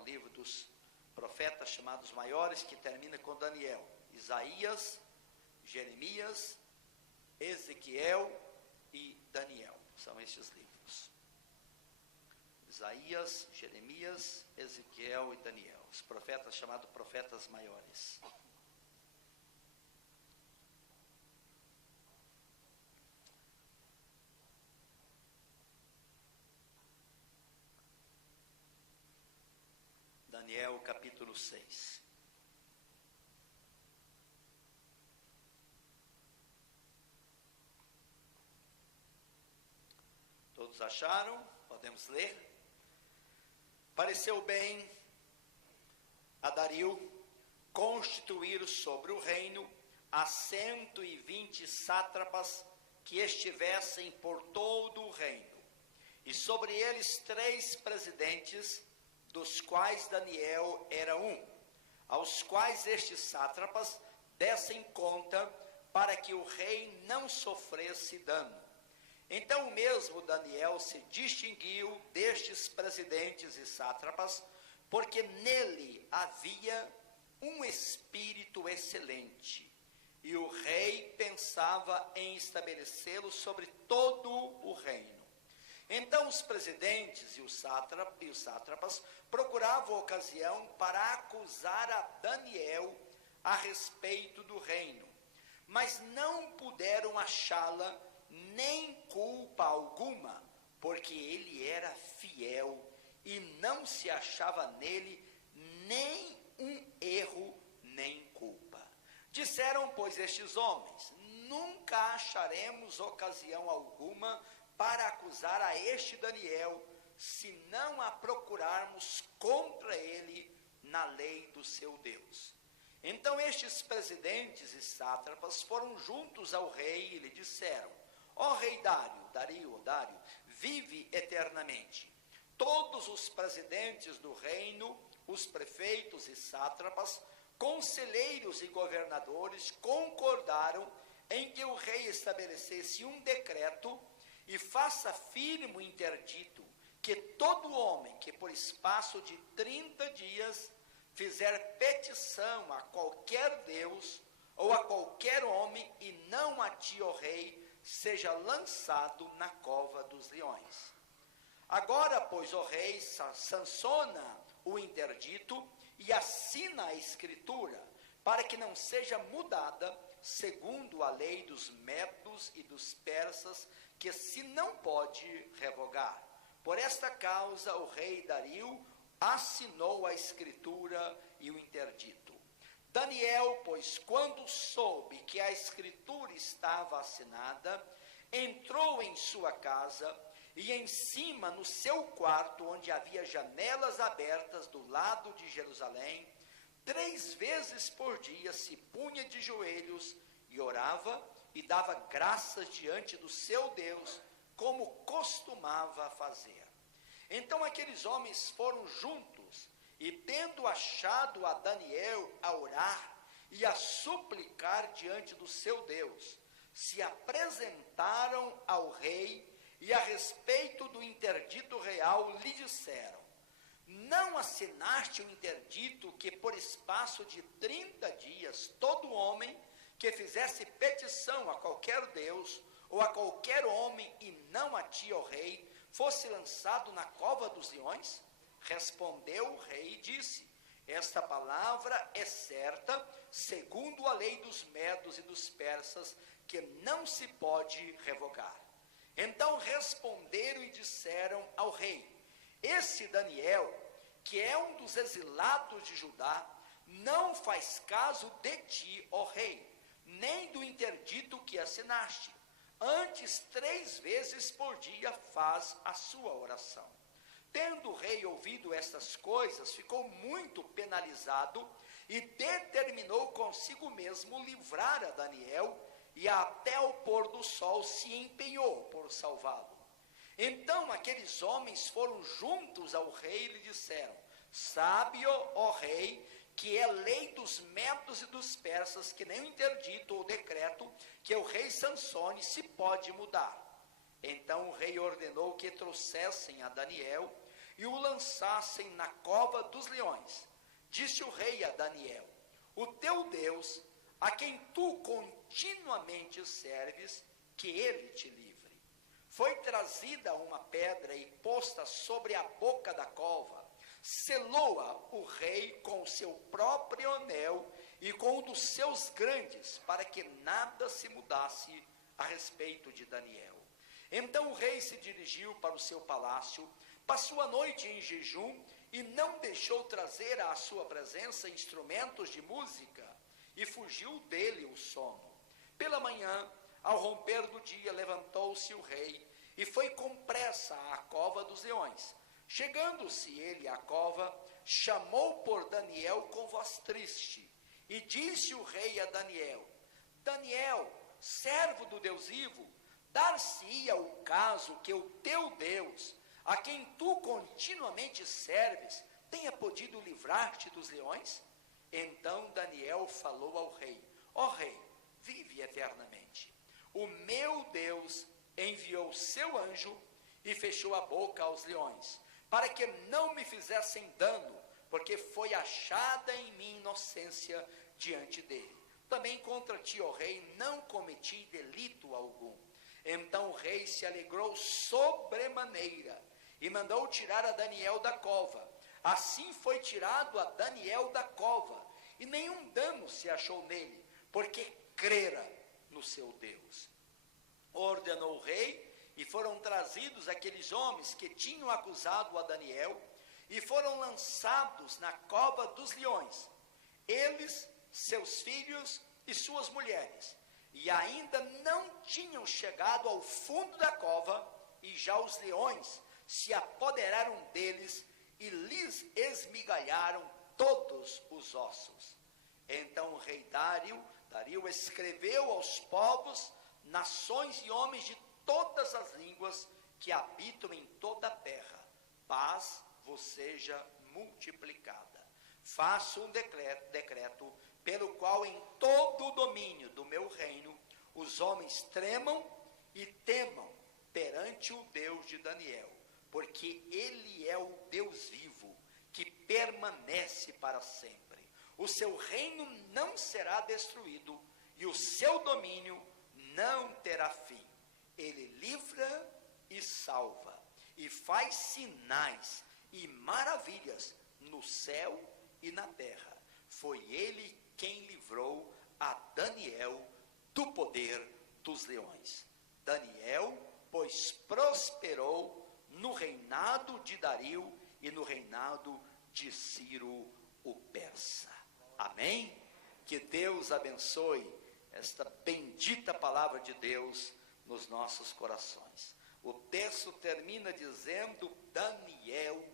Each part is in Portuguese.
o livro dos profetas chamados maiores, que termina com Daniel. Isaías, Jeremias, Ezequiel e Daniel. São estes livros. Isaías, Jeremias, Ezequiel e Daniel. Os profetas chamados profetas maiores. Daniel capítulo 6. Todos acharam? Podemos ler? Pareceu bem a Dario constituir sobre o reino a 120 sátrapas que estivessem por todo o reino, e sobre eles 3 presidentes, dos quais Daniel era um, aos quais estes sátrapas dessem conta para que o rei não sofresse dano. Então mesmo Daniel se distinguiu destes presidentes e sátrapas, porque nele havia um espírito excelente, e o rei pensava em estabelecê-lo sobre todo o reino. Então os presidentes e os sátrapas procuravam ocasião para acusar a Daniel a respeito do reino, mas não puderam achá-la nem culpa alguma, porque ele era fiel e não se achava nele nem um erro nem culpa. Disseram, pois, estes homens: nunca acharemos ocasião alguma para acusar a este Daniel, se não a procurarmos contra ele na lei do seu Deus. Então estes presidentes e sátrapas foram juntos ao rei e lhe disseram: ó rei Dario, vive eternamente. Todos os presidentes do reino, os prefeitos e sátrapas, conselheiros e governadores concordaram em que o rei estabelecesse um decreto e faça firme o interdito que todo homem que por espaço de 30 dias fizer petição a qualquer Deus ou a qualquer homem e não a ti, ó rei, seja lançado na cova dos leões. Agora, pois, ó rei, sanciona o interdito e assina a escritura, para que não seja mudada, segundo a lei dos medos e dos persas, que se não pode revogar. Por esta causa, o rei Dario assinou a escritura e o interdito. Daniel, pois, quando soube que a escritura estava assinada, entrou em sua casa e em cima, no seu quarto, onde havia janelas abertas do lado de Jerusalém, 3 vezes por dia se punha de joelhos e orava e dava graças diante do seu Deus, como costumava fazer. Então aqueles homens foram juntos, e tendo achado a Daniel a orar e a suplicar diante do seu Deus, se apresentaram ao rei, e a respeito do interdito real lhe disseram: não assinaste o interdito que por espaço de 30 dias todo homem que fizesse petição a qualquer Deus ou a qualquer homem e não a ti, ó rei, fosse lançado na cova dos leões? Respondeu o rei e disse: esta palavra é certa, segundo a lei dos medos e dos persas, que não se pode revogar. Então responderam e disseram ao rei: esse Daniel, que é um dos exilados de Judá, não faz caso de ti, ó rei, nem do interdito que assinaste. Antes 3 vezes por dia faz a sua oração. Tendo o rei ouvido estas coisas, ficou muito penalizado e determinou consigo mesmo livrar a Daniel, e até o pôr do sol se empenhou por salvá-lo. Então aqueles homens foram juntos ao rei e lhe disseram: sabe, ó rei, que é lei dos medos e dos persas, que nem o interdito ou decreto que o rei Sansone se pode mudar. Então o rei ordenou que trouxessem a Daniel, e o lançassem na cova dos leões. Disse o rei a Daniel: o teu Deus, a quem tu continuamente serves, que ele te livre. Foi trazida uma pedra e posta sobre a boca da cova. Selou-a o rei com o seu próprio anel e com um dos seus grandes, para que nada se mudasse a respeito de Daniel. Então o rei se dirigiu para o seu palácio, passou a noite em jejum e não deixou trazer à sua presença instrumentos de música, e fugiu dele o sono. Pela manhã, ao romper do dia, levantou-se o rei e foi com pressa à cova dos leões. Chegando-se ele à cova, chamou por Daniel com voz triste, e disse o rei a Daniel: Daniel, servo do Deus vivo, dar-se-ia o caso que o teu Deus, a quem tu continuamente serves, tenha podido livrar-te dos leões? Então Daniel falou ao rei: ó rei, vive eternamente. O meu Deus enviou seu anjo e fechou a boca aos leões, para que não me fizessem dano, porque foi achada em mim inocência diante dele. Também contra ti, ó rei, não cometi delito algum. Então o rei se alegrou sobremaneira e mandou tirar a Daniel da cova. Assim foi tirado a Daniel da cova, e nenhum dano se achou nele, porque crera no seu Deus. Ordenou o rei, e foram trazidos aqueles homens que tinham acusado a Daniel, e foram lançados na cova dos leões, eles, seus filhos e suas mulheres, e ainda não tinham chegado ao fundo da cova, e já os leões se apoderaram deles e lhes esmigalharam todos os ossos. Então o rei Dario escreveu aos povos, nações e homens de todas as línguas que habitam em toda a terra: paz vos seja multiplicada. Faço um decreto pelo qual em todo o domínio do meu reino os homens tremam e temam perante o Deus de Daniel, porque ele é o Deus vivo, que permanece para sempre. O seu reino não será destruído, e o seu domínio não terá fim. Ele livra e salva, e faz sinais e maravilhas no céu e na terra. Foi ele quem livrou a Daniel do poder dos leões. Daniel, pois, prosperou no reinado de Dario e no reinado de Ciro o persa. Amém? Que Deus abençoe esta bendita palavra de Deus nos nossos corações. O texto termina dizendo: Daniel,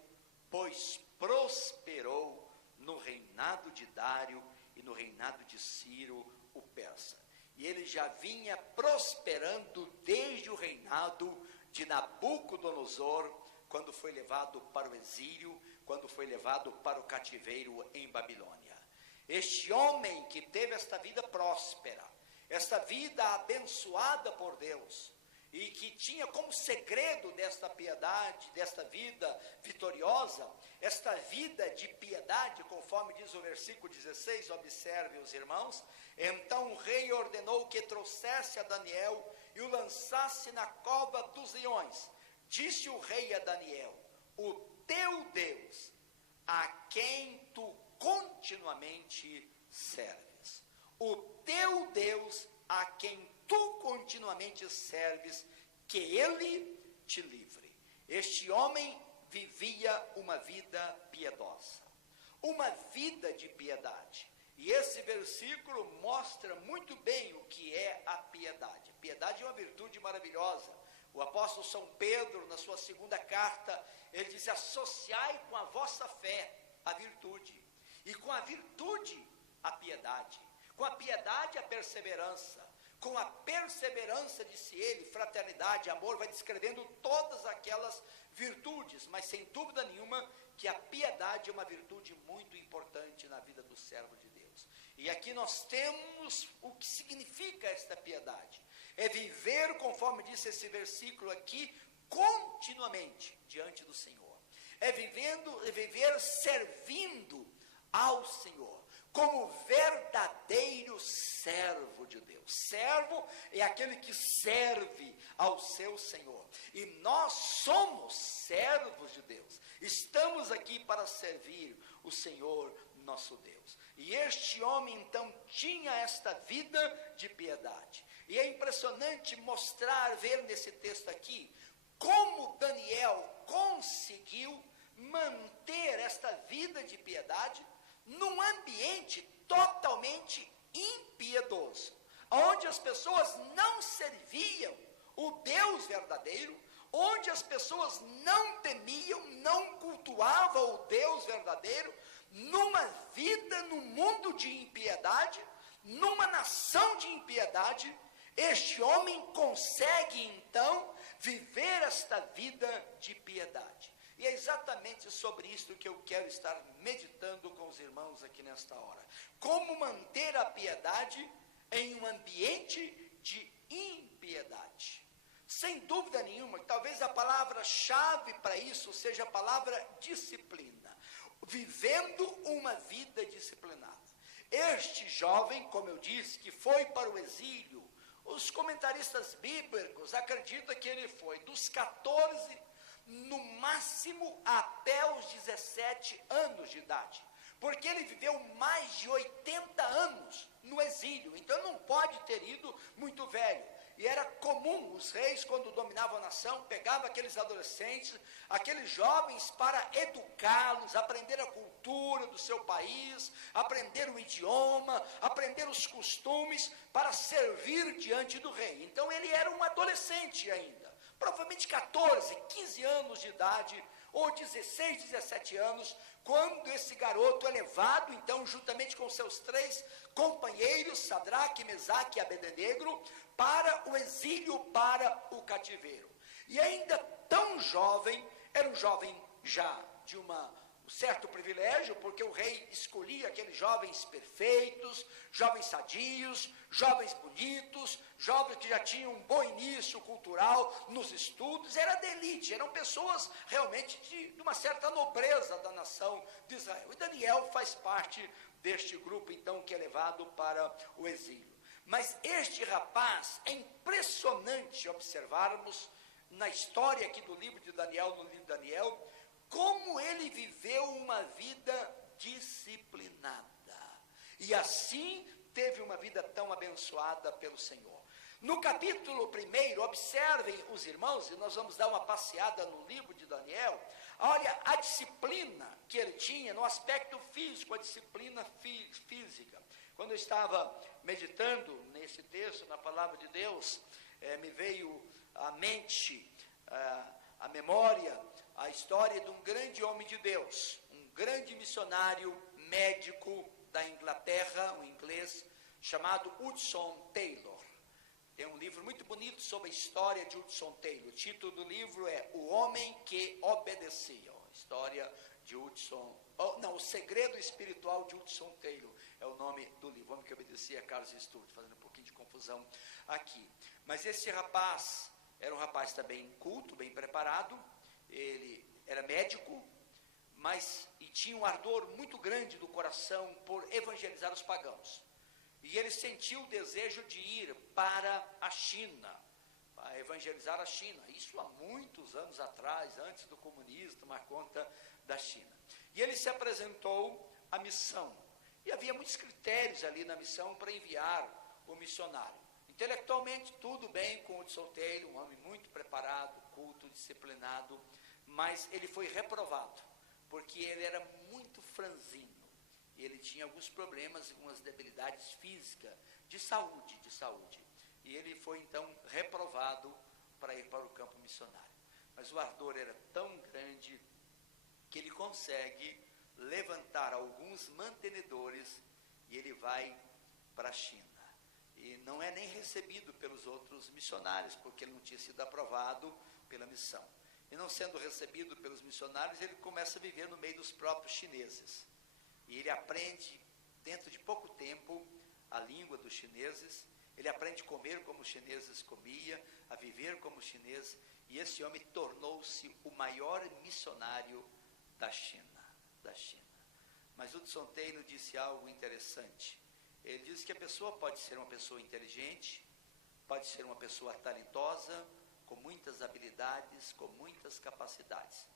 pois prosperou no reinado de Dário e no reinado de Ciro o persa. E ele já vinha prosperando desde o reinado de Nabucodonosor, quando foi levado para o exílio, quando foi levado para o cativeiro em Babilônia. Este homem que teve esta vida próspera, esta vida abençoada por Deus, e que tinha como segredo desta piedade, desta vida vitoriosa, esta vida de piedade, conforme diz o versículo 16, observe os irmãos. Então o rei ordenou que trouxesse a Daniel e o lançasse na cova dos leões. Disse o rei a Daniel: o teu Deus, a quem tu continuamente serves, o teu Deus, a quem tu continuamente serves, que ele te livre. Este homem vivia uma vida piedosa, uma vida de piedade. E esse versículo mostra muito bem o que é a piedade. Piedade é uma virtude maravilhosa. O apóstolo São Pedro, na sua segunda carta, ele diz: associai com a vossa fé a virtude, e com a virtude a piedade, com a piedade a perseverança, com a perseverança, disse ele, fraternidade, amor, vai descrevendo todas aquelas virtudes, mas sem dúvida nenhuma que a piedade é uma virtude muito importante na vida do servo de Deus. E aqui nós temos o que significa esta piedade: é viver, conforme disse esse versículo aqui, continuamente diante do Senhor, é viver servindo ao Senhor, como verdadeiro servo de Deus. Servo é aquele que serve ao seu Senhor, e nós somos servos de Deus, estamos aqui para servir o Senhor nosso Deus. E este homem então tinha esta vida de piedade, e é impressionante ver nesse texto aqui, como Daniel conseguiu manter esta vida de piedade, num ambiente totalmente impiedoso, onde as pessoas não serviam o Deus verdadeiro, onde as pessoas não temiam, não cultuavam o Deus verdadeiro, numa vida, num mundo de impiedade, numa nação de impiedade. Este homem consegue então viver esta vida de piedade. E é exatamente sobre isso que eu quero estar meditando com os irmãos aqui nesta hora. Como manter a piedade em um ambiente de impiedade. Sem dúvida nenhuma, talvez a palavra-chave para isso seja a palavra disciplina. Vivendo uma vida disciplinada. Este jovem, como eu disse, que foi para o exílio, os comentaristas bíblicos acreditam que ele foi dos 14, no máximo até os 17 anos de idade, porque ele viveu mais de 80 anos no exílio, então não pode ter ido muito velho. E era comum, os reis, quando dominavam a nação, pegavam aqueles adolescentes, aqueles jovens, para educá-los, aprender a cultura do seu país, aprender o idioma, aprender os costumes, para servir diante do rei. Então ele era um adolescente ainda, provavelmente 14, 15 anos de idade, ou 16, 17 anos, quando esse garoto é levado, então, juntamente com seus 3 companheiros, Sadraque, Mesaque e Abednego, para o exílio, para o cativeiro. E ainda tão jovem, era um jovem já de um certo privilégio, porque o rei escolhia aqueles jovens perfeitos, jovens sadios, jovens bonitos, jovens que já tinham um bom início cultural nos estudos, era da elite, eram pessoas realmente de uma certa nobreza da nação de Israel. E Daniel faz parte deste grupo, então, que é levado para o exílio. Mas este rapaz, é impressionante observarmos na história aqui do livro de Daniel, no livro de Daniel, como ele viveu uma vida disciplinada, e assim teve uma vida tão abençoada pelo Senhor. No capítulo 1, observem os irmãos, e nós vamos dar uma passeada no livro de Daniel. Olha a disciplina que ele tinha no aspecto físico, a disciplina física. Quando eu estava meditando nesse texto, na palavra de Deus, me veio à mente, à memória, a história de um grande homem de Deus, um grande missionário médico da Inglaterra, um inglês, chamado Hudson Taylor. Tem um livro muito bonito sobre a história de Hudson Taylor. O título do livro é O Homem que Obedecia. A história de Hudson, o Segredo Espiritual de Hudson Taylor é o nome do livro. O Homem que Obedecia, Carlos Stuart, fazendo um pouquinho de confusão aqui. Mas esse rapaz era um rapaz também culto, bem preparado. Ele era médico, e tinha um ardor muito grande do coração por evangelizar os pagãos. E ele sentiu o desejo de ir para a China, para evangelizar a China. Isso há muitos anos atrás, antes do comunismo tomar conta da China. E ele se apresentou à missão. E havia muitos critérios ali na missão para enviar o missionário. Intelectualmente, tudo bem com o Hudson Taylor, um homem muito preparado, culto, disciplinado, mas ele foi reprovado, porque ele era muito franzino. E ele tinha alguns problemas, algumas debilidades físicas, de saúde. E ele foi então reprovado para ir para o campo missionário. Mas o ardor era tão grande que ele consegue levantar alguns mantenedores e ele vai para a China. E não é nem recebido pelos outros missionários, porque ele não tinha sido aprovado pela missão. E não sendo recebido pelos missionários, ele começa a viver no meio dos próprios chineses. E ele aprende, dentro de pouco tempo, a língua dos chineses. Ele aprende a comer como os chineses comiam, a viver como os chineses. E esse homem tornou-se o maior missionário da China. Mas Hudson Taylor disse algo interessante. Ele disse que a pessoa pode ser uma pessoa inteligente, pode ser uma pessoa talentosa, com muitas habilidades, com muitas capacidades,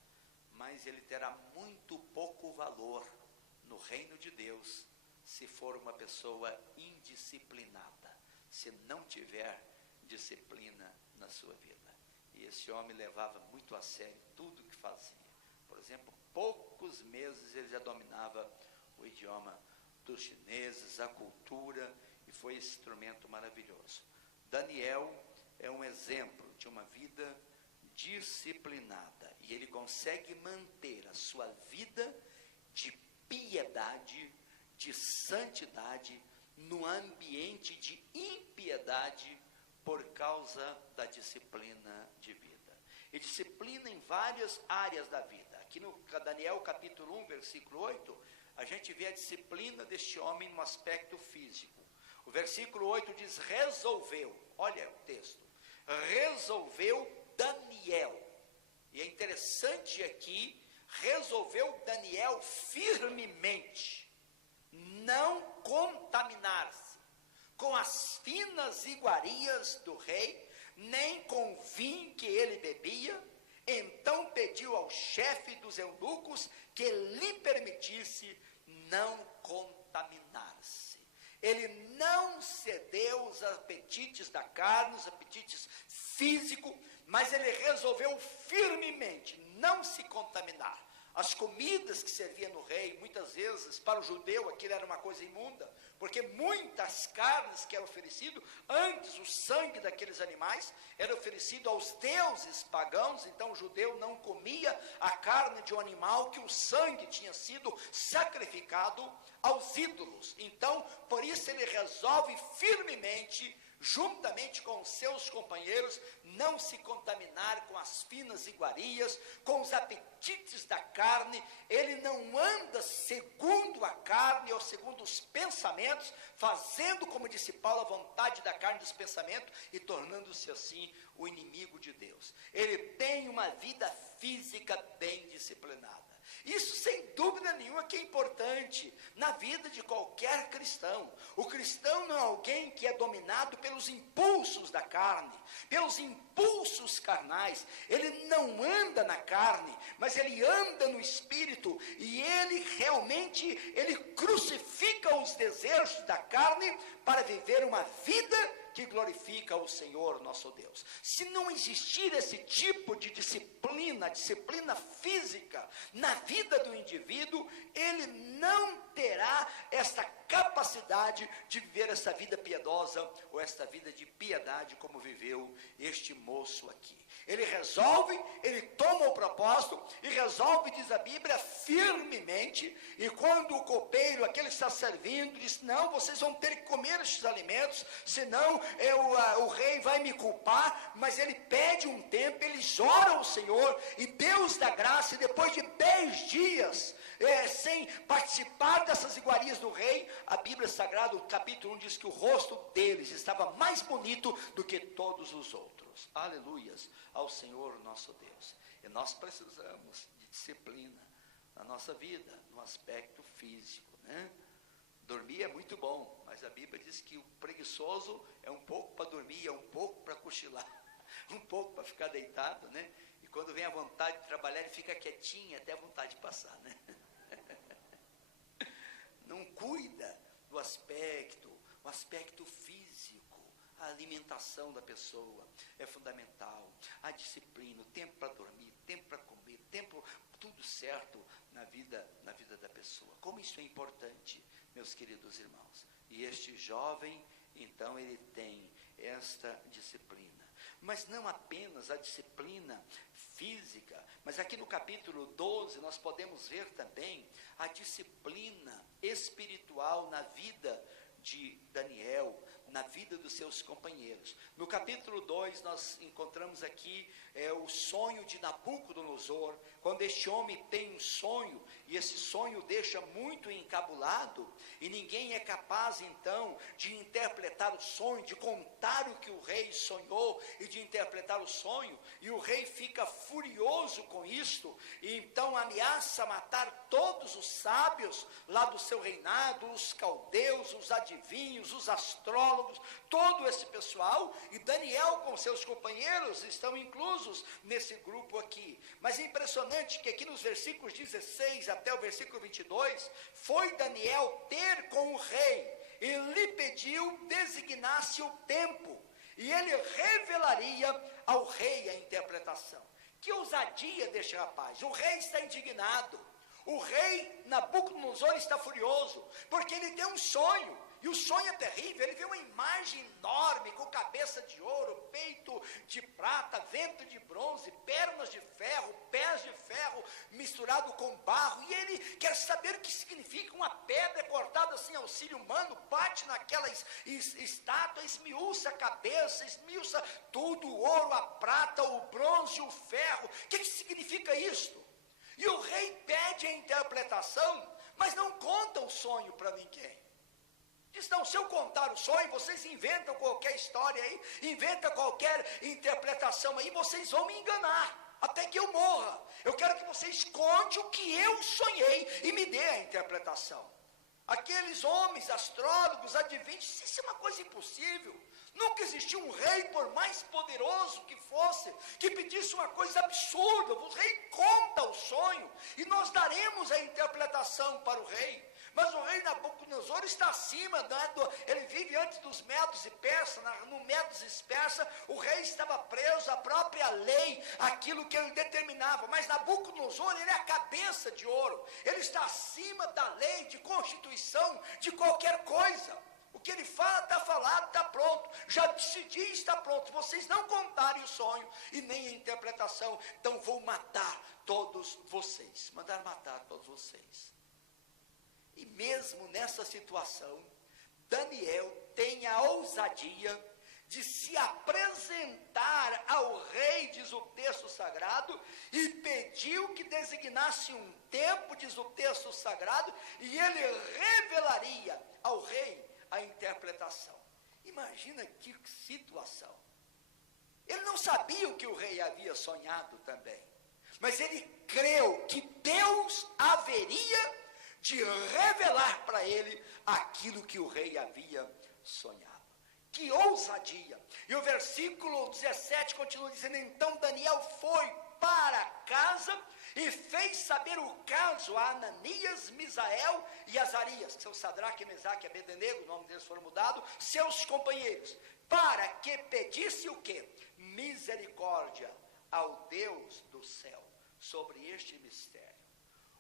mas ele terá muito pouco valor no reino de Deus se for uma pessoa indisciplinada, se não tiver disciplina na sua vida. E esse homem levava muito a sério tudo que fazia. Por exemplo, poucos meses ele já dominava o idioma dos chineses, a cultura, e foi esse instrumento maravilhoso. Daniel é um exemplo de uma vida disciplinada, e ele consegue manter a sua vida de piedade, de santidade, no ambiente de impiedade, por causa da disciplina de vida. E disciplina em várias áreas da vida. Aqui no Daniel capítulo 1, versículo 8, a gente vê a disciplina deste homem no aspecto físico. O versículo 8 diz, resolveu, olha o texto, resolveu Daniel, e é interessante aqui, resolveu Daniel firmemente, não contaminar-se com as finas iguarias do rei, nem com o vinho que ele bebia. Então pediu ao chefe dos eunucos que lhe permitisse não contaminar-se. Ele não cedeu aos apetites da carne, os apetites físicos, mas ele resolveu firmemente não se contaminar. As comidas que servia no rei, muitas vezes, para o judeu, aquilo era uma coisa imunda, porque muitas carnes que eram oferecidas, antes o sangue daqueles animais, era oferecido aos deuses pagãos, então o judeu não comia a carne de um animal que o sangue tinha sido sacrificado aos ídolos. Então, por isso ele resolve firmemente, juntamente com os seus companheiros, não se contaminar com as finas iguarias, com os apetites da carne. Ele não anda segundo a carne ou segundo os pensamentos, fazendo, como disse Paulo, a vontade da carne e dos pensamentos, e tornando-se assim o inimigo de Deus. Ele tem uma vida física bem disciplinada. Isso, sem dúvida nenhuma, que é importante na vida de qualquer cristão. O cristão não é alguém que é dominado pelos impulsos da carne, pelos impulsos carnais. Ele não anda na carne, mas ele anda no Espírito, e ele realmente, ele crucifica os desejos da carne para viver uma vida que glorifica o Senhor nosso Deus. Se não existir esse tipo de disciplina física na vida do indivíduo, ele não terá esta capacidade de viver essa vida piedosa, ou esta vida de piedade como viveu este moço aqui. Ele resolve, ele toma o propósito e resolve, diz a Bíblia, firmemente. E quando o copeiro, aquele que está servindo, diz, não, vocês vão ter que comer estes alimentos, senão o rei vai me culpar. Mas ele pede um tempo, eles oram ao Senhor, e Deus dá graça, e depois de 10 dias, sem participar dessas iguarias do rei, a Bíblia Sagrada, o capítulo 1, diz que o rosto deles estava mais bonito do que todos os outros. Aleluias ao Senhor nosso Deus. E nós precisamos de disciplina na nossa vida, no aspecto físico, né? Dormir é muito bom, mas a Bíblia diz que o preguiçoso é um pouco para dormir, é um pouco para cochilar, um pouco para ficar deitado, né? E quando vem a vontade de trabalhar, ele fica quietinho até a vontade de passar, né? Não cuida do aspecto, o aspecto físico. A alimentação da pessoa é fundamental, a disciplina, o tempo para dormir, tempo para comer, tempo, tudo certo na vida da pessoa. Como isso é importante, meus queridos irmãos. E este jovem, então, ele tem esta disciplina. Mas não apenas a disciplina física, mas aqui no capítulo 12 nós podemos ver também a disciplina espiritual na vida de Daniel na vida dos seus companheiros. No capítulo 2, nós encontramos aqui o sonho de Nabucodonosor, quando este homem tem um sonho, e esse sonho deixa muito encabulado, e ninguém é capaz então de interpretar o sonho, de contar o que o rei sonhou, e de interpretar o sonho, e o rei fica furioso com isto, e então ameaça matar todos os sábios lá do seu reinado, os caldeus, os adivinhos, os astrólogos, todo esse pessoal, e Daniel com seus companheiros estão inclusos nesse grupo aqui. Mas é impressionante que aqui nos versículos 16 até o versículo 22, foi Daniel ter com o rei, e lhe pediu designasse o tempo, e ele revelaria ao rei a interpretação. Que ousadia deste rapaz! O rei está indignado, o rei Nabucodonosor está furioso, porque ele tem um sonho, e o sonho é terrível. Ele vê uma imagem enorme, com cabeça de ouro, peito de prata, ventre de bronze, pernas de ferro, pés de ferro, misturado com barro, e ele quer saber o que significa uma pedra cortada assim, auxílio humano, bate naquela estátua, esmiuça a cabeça, esmiuça tudo, o ouro, a prata, o bronze, o ferro. O que significa isto? E o rei pede a interpretação, mas não conta o sonho para ninguém. Diz, não, se eu contar o sonho, vocês inventam qualquer história aí, inventam qualquer interpretação aí, vocês vão me enganar, até que eu morra. Eu quero que vocês contem o que eu sonhei e me dê a interpretação. Aqueles homens, astrólogos, adivinhos, isso é uma coisa impossível. Nunca existiu um rei, por mais poderoso que fosse, que pedisse uma coisa absurda. O rei conta o sonho, e nós daremos a interpretação para o rei. Mas o rei Nabucodonosor está acima, ele vive antes dos medos e persas, no medos e persas, o rei estava preso à própria lei, aquilo que ele determinava, mas Nabucodonosor, ele é a cabeça de ouro, ele está acima da lei, de constituição, de qualquer coisa. O que ele fala está falado, está pronto, já decidi, está pronto. Se vocês não contarem o sonho e nem a interpretação, então vou matar todos vocês, mandar matar todos vocês. E mesmo nessa situação, Daniel tem a ousadia de se apresentar ao rei, diz o texto sagrado, e pediu que designasse um tempo, diz o texto sagrado, e ele revelaria ao rei a interpretação. Imagina que situação. Ele não sabia o que o rei havia sonhado também, mas ele creu que Deus haveria de revelar para ele aquilo que o rei havia sonhado. Que ousadia! E o versículo 17 continua dizendo, então Daniel foi para casa e fez saber o caso a Ananias, Misael e Azarias, que são Sadraque, Mesaque e Abednego, o nome deles foram mudados, seus companheiros, para que pedisse o quê? Misericórdia ao Deus do céu sobre este mistério.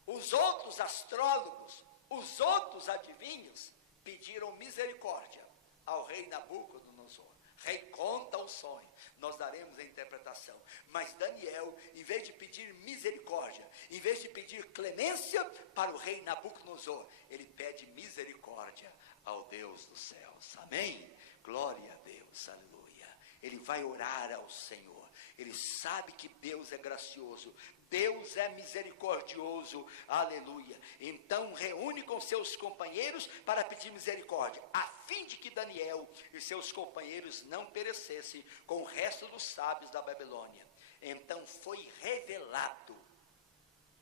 Os outros astrólogos, os outros adivinhos, pediram misericórdia ao rei Nabucodonosor. Rei, conta o sonho, nós daremos a interpretação. Mas Daniel, em vez de pedir misericórdia, em vez de pedir clemência para o rei Nabucodonosor, ele pede misericórdia ao Deus dos céus. Amém? Glória a Deus, aleluia. Ele vai orar ao Senhor. Ele sabe que Deus é gracioso, Deus é misericordioso, aleluia. Então reúne com seus companheiros para pedir misericórdia, a fim de que Daniel e seus companheiros não perecessem com o resto dos sábios da Babilônia. Então foi revelado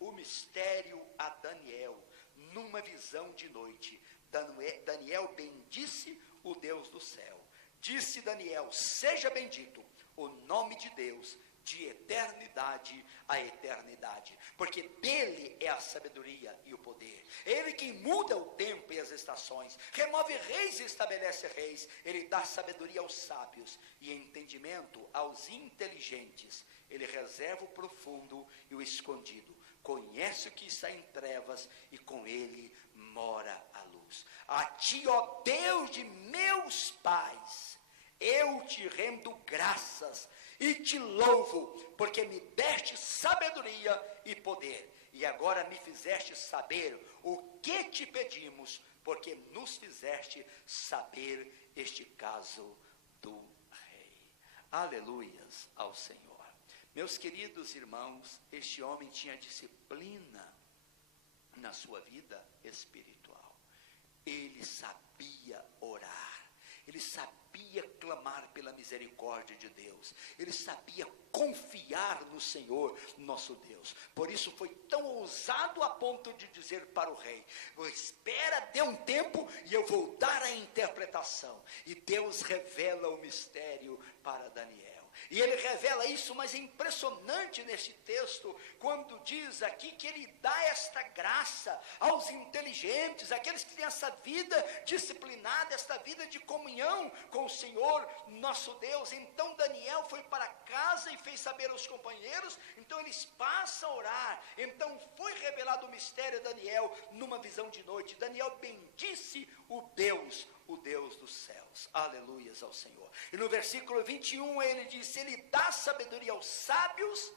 o mistério a Daniel, numa visão de noite. Daniel bendisse o Deus do céu. Disse Daniel, seja bendito o nome de Deus, de eternidade a eternidade, porque dele é a sabedoria e o poder. Ele quem muda o tempo e as estações, remove reis e estabelece reis. Ele dá sabedoria aos sábios e entendimento aos inteligentes. Ele reserva o profundo e o escondido, conhece o que está em trevas e com ele mora a luz. A ti, ó Deus de meus pais, eu te rendo graças e te louvo, porque me deste sabedoria e poder. E agora me fizeste saber o que te pedimos, porque nos fizeste saber este caso do rei. Aleluias ao Senhor. Meus queridos irmãos, este homem tinha disciplina na sua vida espiritual. Ele sabia orar. Ele sabia clamar pela misericórdia de Deus. Ele sabia confiar no Senhor, nosso Deus. Por isso foi tão ousado a ponto de dizer para o rei: espera, dê um tempo e eu vou dar a interpretação. E Deus revela o mistério para Daniel. E ele revela isso, mas é impressionante neste texto, quando diz aqui que ele dá esta graça aos inteligentes, aqueles que têm essa vida disciplinada, esta vida de comunhão com o Senhor, nosso Deus. Então Daniel foi para casa e fez saber aos companheiros, então eles passam a orar. Então foi revelado o mistério a Daniel numa visão de noite. Daniel bendisse o Deus dos céus. Aleluias ao Senhor. E no versículo 21 ele diz: ele dá sabedoria aos sábios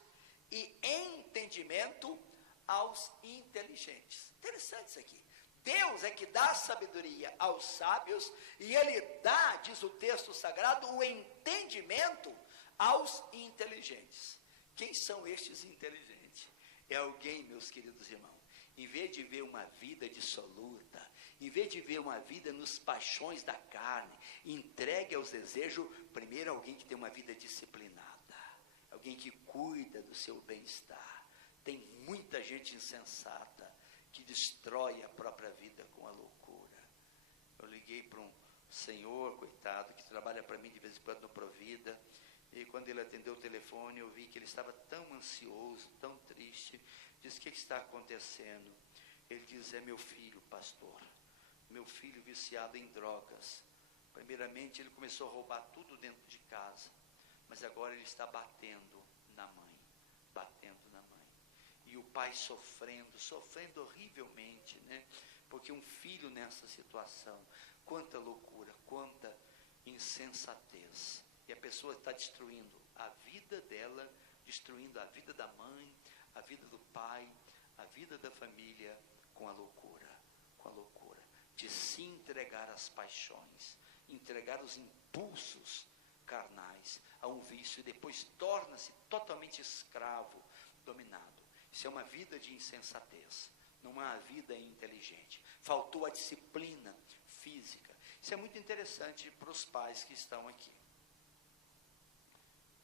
e entendimento aos inteligentes. Interessante isso aqui. Deus é que dá sabedoria aos sábios e ele dá, diz o texto sagrado, o entendimento aos inteligentes. Quem são estes inteligentes? É alguém, meus queridos irmãos, em vez de ver uma vida dissoluta, em vez de ver uma vida nos paixões da carne, entregue aos desejos, primeiro alguém que tem uma vida disciplinada, alguém que cuida do seu bem-estar. Tem muita gente insensata que destrói a própria vida com a loucura. Eu liguei para um senhor, coitado, que trabalha para mim de vez em quando no Provida, e quando ele atendeu o telefone, eu vi que ele estava tão ansioso, tão triste. Disse: o que está acontecendo? Ele diz: é meu filho, pastor, meu filho viciado em drogas. Primeiramente ele começou a roubar tudo dentro de casa, mas agora ele está batendo na mãe, e o pai sofrendo horrivelmente, né? Porque um filho nessa situação, quanta loucura, quanta insensatez, e a pessoa está destruindo a vida dela, destruindo a vida da mãe, a vida do pai, a vida da família, com a loucura, de se entregar às paixões, entregar os impulsos carnais a um vício, e depois torna-se totalmente escravo, dominado. Isso é uma vida de insensatez, não é uma vida inteligente. Faltou a disciplina física. Isso é muito interessante para os pais que estão aqui.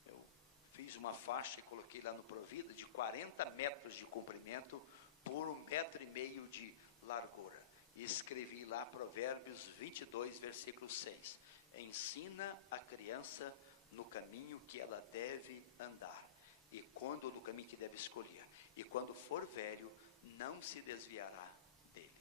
Eu fiz uma faixa e coloquei lá no Provida de 40 metros de comprimento por 1,5 metro de largura. E escrevi lá Provérbios 22, versículo 6. Ensina a criança no caminho que ela deve andar, e quando no caminho que deve escolher, e quando for velho, não se desviará dele.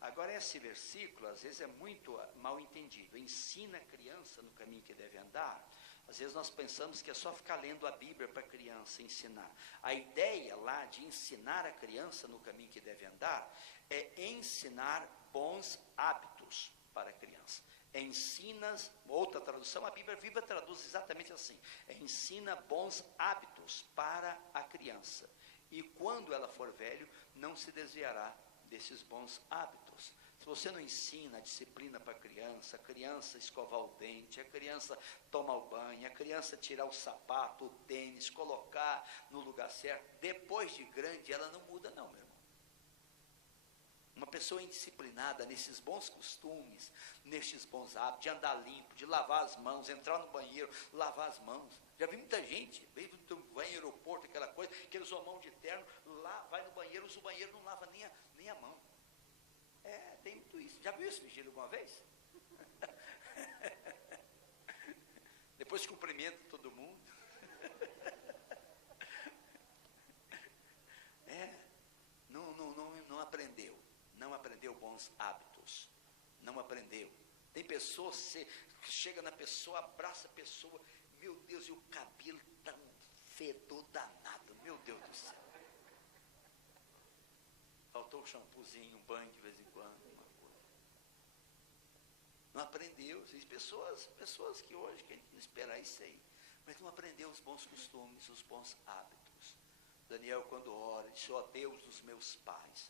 Agora, esse versículo, às vezes, é muito mal entendido. Ensina a criança no caminho que deve andar. Às vezes nós pensamos que é só ficar lendo a Bíblia para a criança ensinar. A ideia lá de ensinar a criança no caminho que deve andar é ensinar bons hábitos para a criança. Ensinas, outra tradução, a Bíblia Viva traduz exatamente assim: ensina bons hábitos para a criança, e quando ela for velho, não se desviará desses bons hábitos. Se você não ensina a disciplina para a criança escovar o dente, a criança tomar o banho, a criança tirar o sapato, o tênis, colocar no lugar certo, depois de grande ela não muda não, meu irmão. Uma pessoa indisciplinada nesses bons costumes, nestes bons hábitos, de andar limpo, de lavar as mãos, entrar no banheiro, lavar as mãos. Já vi muita gente, vai em aeroporto, aquela coisa, que eles usam mão de terno, lá vai no banheiro, usa o banheiro, não lava nem a mão. Tem muito isso. Já viu isso, Vigílio, alguma vez? Depois cumprimenta todo mundo. Não aprendeu bons hábitos. Não aprendeu. Tem pessoas, você chega na pessoa, abraça a pessoa, meu Deus, e o cabelo está um fedor danado, meu Deus do céu. Faltou um shampoozinho, um banho de vez em quando, uma coisa. Não aprendeu. Pessoas que hoje querem esperar isso aí, mas não aprendeu os bons costumes, os bons hábitos. Daniel, quando ora, disse: ó Deus dos meus pais.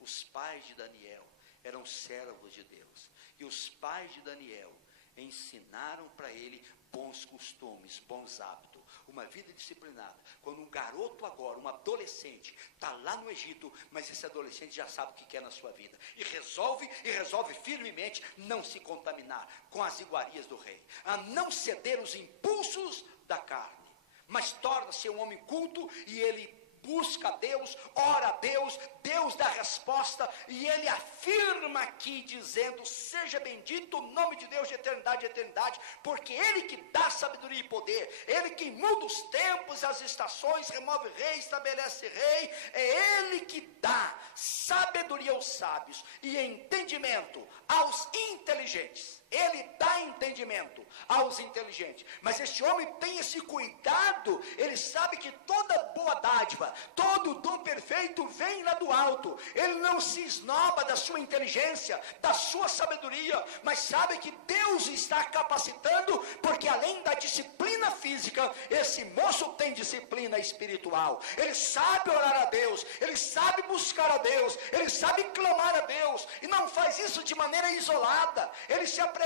Os pais de Daniel eram servos de Deus, e os pais de Daniel ensinaram para ele bons costumes, bons hábitos, uma vida disciplinada. Quando um garoto agora, um adolescente, está lá no Egito, mas esse adolescente já sabe o que quer na sua vida, e resolve firmemente não se contaminar com as iguarias do rei, a não ceder os impulsos da carne, mas torna-se um homem culto, e ele busca a Deus, ora a Deus, Deus dá resposta, e ele afirma aqui dizendo: seja bendito o nome de Deus de eternidade a eternidade, porque ele que dá sabedoria e poder, ele que muda os tempos, as estações, remove rei, estabelece rei, é ele que dá sabedoria aos sábios e entendimento aos inteligentes. Ele dá entendimento aos inteligentes, mas este homem tem esse cuidado, ele sabe que toda boa dádiva, todo dom perfeito vem lá do alto, ele não se esnoba da sua inteligência, da sua sabedoria, mas sabe que Deus está capacitando, porque além da disciplina física, esse moço tem disciplina espiritual, ele sabe orar a Deus, ele sabe buscar a Deus, ele sabe clamar a Deus, e não faz isso de maneira isolada, ele se apresenta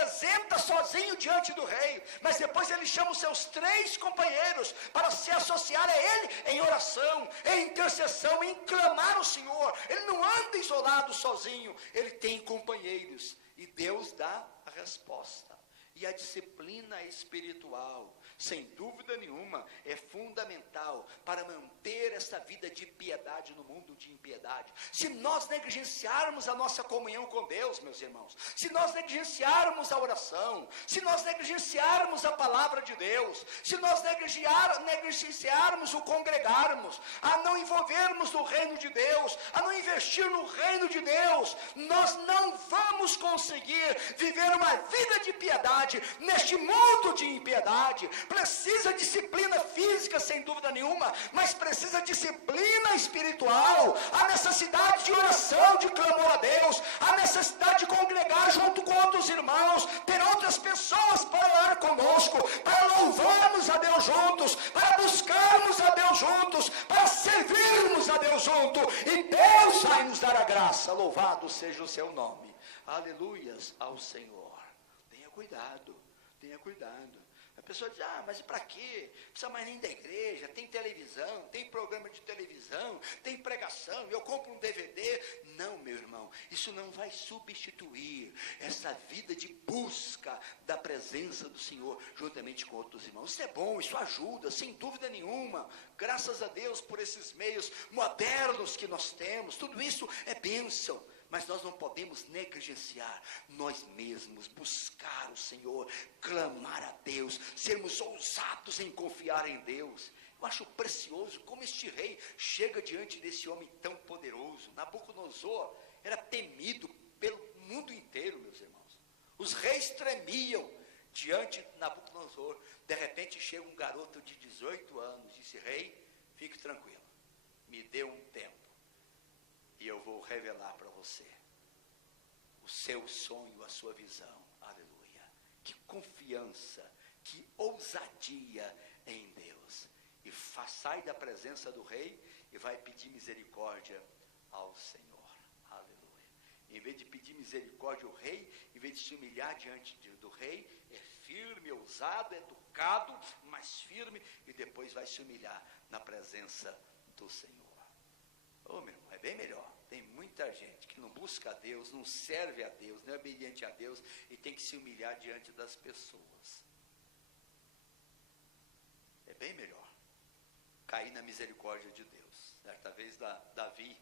sozinho diante do rei, mas depois ele chama os seus 3 companheiros para se associar a ele em oração, em intercessão, em clamar ao Senhor. Ele não anda isolado sozinho, ele tem companheiros, e Deus dá a resposta. E a disciplina espiritual, sem dúvida nenhuma, é fundamental para manter essa vida de piedade no mundo de impiedade. Se nós negligenciarmos a nossa comunhão com Deus, meus irmãos, se nós negligenciarmos a oração, se nós negligenciarmos a palavra de Deus, se nós negligenciarmos o congregarmos, a não envolvermos no reino de Deus, a não investir no reino de Deus, nós não vamos conseguir viver uma vida de piedade neste mundo de impiedade. Precisa disciplina física, sem dúvida nenhuma, mas precisa disciplina espiritual, a necessidade de oração, de clamor a Deus, a necessidade de congregar junto com outros irmãos, ter outras pessoas para orar conosco, para louvarmos a Deus juntos, para buscarmos a Deus juntos, para servirmos a Deus junto, e Deus vai nos dar a graça. Louvado seja o seu nome. Aleluias ao Senhor. Tenha cuidado. A pessoa diz: mas para quê? Não precisa mais nem da igreja, tem televisão, tem programa de televisão, tem pregação, eu compro um DVD. Não, meu irmão, isso não vai substituir essa vida de busca da presença do Senhor, juntamente com outros irmãos. Isso é bom, isso ajuda, sem dúvida nenhuma. Graças a Deus por esses meios modernos que nós temos, tudo isso é bênção. Mas nós não podemos negligenciar nós mesmos, buscar o Senhor, clamar a Deus, sermos ousados em confiar em Deus. Eu acho precioso como este rei chega diante desse homem tão poderoso. Nabucodonosor era temido pelo mundo inteiro, meus irmãos. Os reis tremiam diante de Nabucodonosor. De repente chega um garoto de 18 anos, disse: rei, fique tranquilo, me dê um tempo, e eu vou revelar para você o seu sonho, a sua visão. Aleluia. Que confiança, que ousadia em Deus. E sai da presença do rei e vai pedir misericórdia ao Senhor. Aleluia. Em vez de pedir misericórdia ao rei, em vez de se humilhar diante do rei, é firme, ousado, educado, mas firme, e depois vai se humilhar na presença do Senhor. Meu irmão, é bem melhor. Tem muita gente que não busca a Deus, não serve a Deus, não é obediente a Deus, e tem que se humilhar diante das pessoas. É bem melhor cair na misericórdia de Deus. Certa vez Davi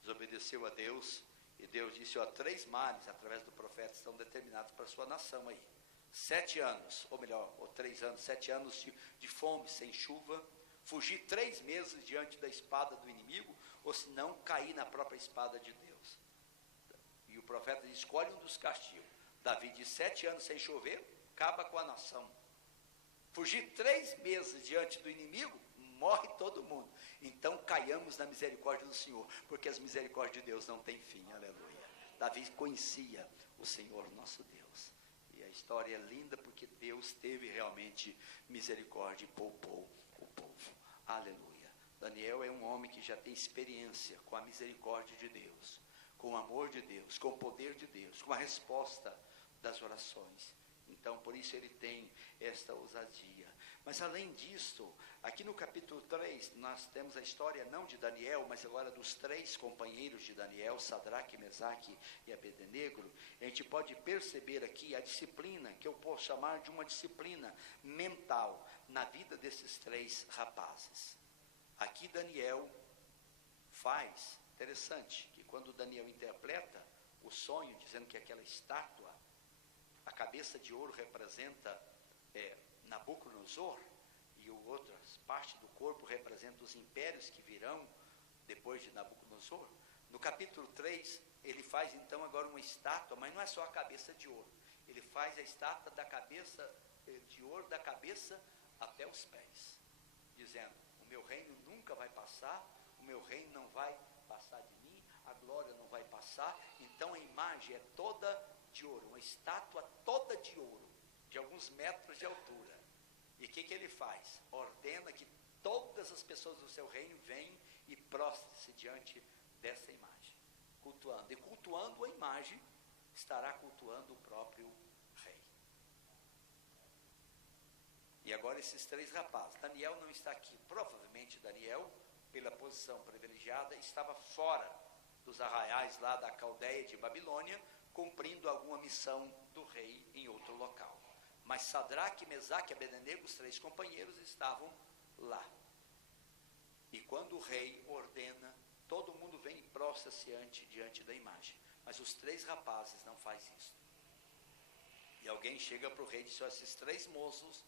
desobedeceu a Deus, e Deus disse: 3 males através do profeta estão determinados para a sua nação aí. 7 anos, ou melhor, 3 anos, 7 anos de fome, sem chuva, fugir 3 meses diante da espada do inimigo, ou se não, cair na própria espada de Deus. E o profeta diz: escolhe um dos castigos. Davi diz: 7 anos sem chover, acaba com a nação. Fugir 3 meses diante do inimigo, morre todo mundo. Então caiamos na misericórdia do Senhor, porque as misericórdias de Deus não têm fim. Aleluia. Davi conhecia o Senhor nosso Deus. E a história é linda, porque Deus teve realmente misericórdia e poupou o povo. Aleluia. Daniel é um homem que já tem experiência com a misericórdia de Deus, com o amor de Deus, com o poder de Deus, com a resposta das orações. Então, por isso ele tem esta ousadia. Mas além disso, aqui no capítulo 3, nós temos a história não de Daniel, mas agora dos 3 companheiros de Daniel, Sadraque, Mesaque e Abednego. A gente pode perceber aqui a disciplina, que eu posso chamar de uma disciplina mental, na vida desses 3 rapazes. Aqui Daniel faz, interessante, que quando Daniel interpreta o sonho, dizendo que aquela estátua, a cabeça de ouro representa Nabucodonosor, e outras partes do corpo representam os impérios que virão depois de Nabucodonosor. No capítulo 3, ele faz então agora uma estátua, mas não é só a cabeça de ouro, ele faz a estátua da cabeça de ouro, da cabeça até os pés, dizendo: o meu reino nunca vai passar, o meu reino não vai passar de mim, a glória não vai passar. Então a imagem é toda de ouro, uma estátua toda de ouro, de alguns metros de altura. E o que ele faz? Ordena que todas as pessoas do seu reino venham e prostrem-se diante dessa imagem, cultuando. E cultuando a imagem, estará cultuando o próprio rei. E agora esses 3 rapazes, Daniel não está aqui. Provavelmente Daniel, pela posição privilegiada, estava fora dos arraiais lá da Caldeia de Babilônia, cumprindo alguma missão do rei em outro local. Mas Sadraque, Mesaque e Abednego, os 3 companheiros, estavam lá. E quando o rei ordena, todo mundo vem e prostra-se diante da imagem. Mas os 3 rapazes não fazem isso. E alguém chega para o rei e diz: esses 3 moços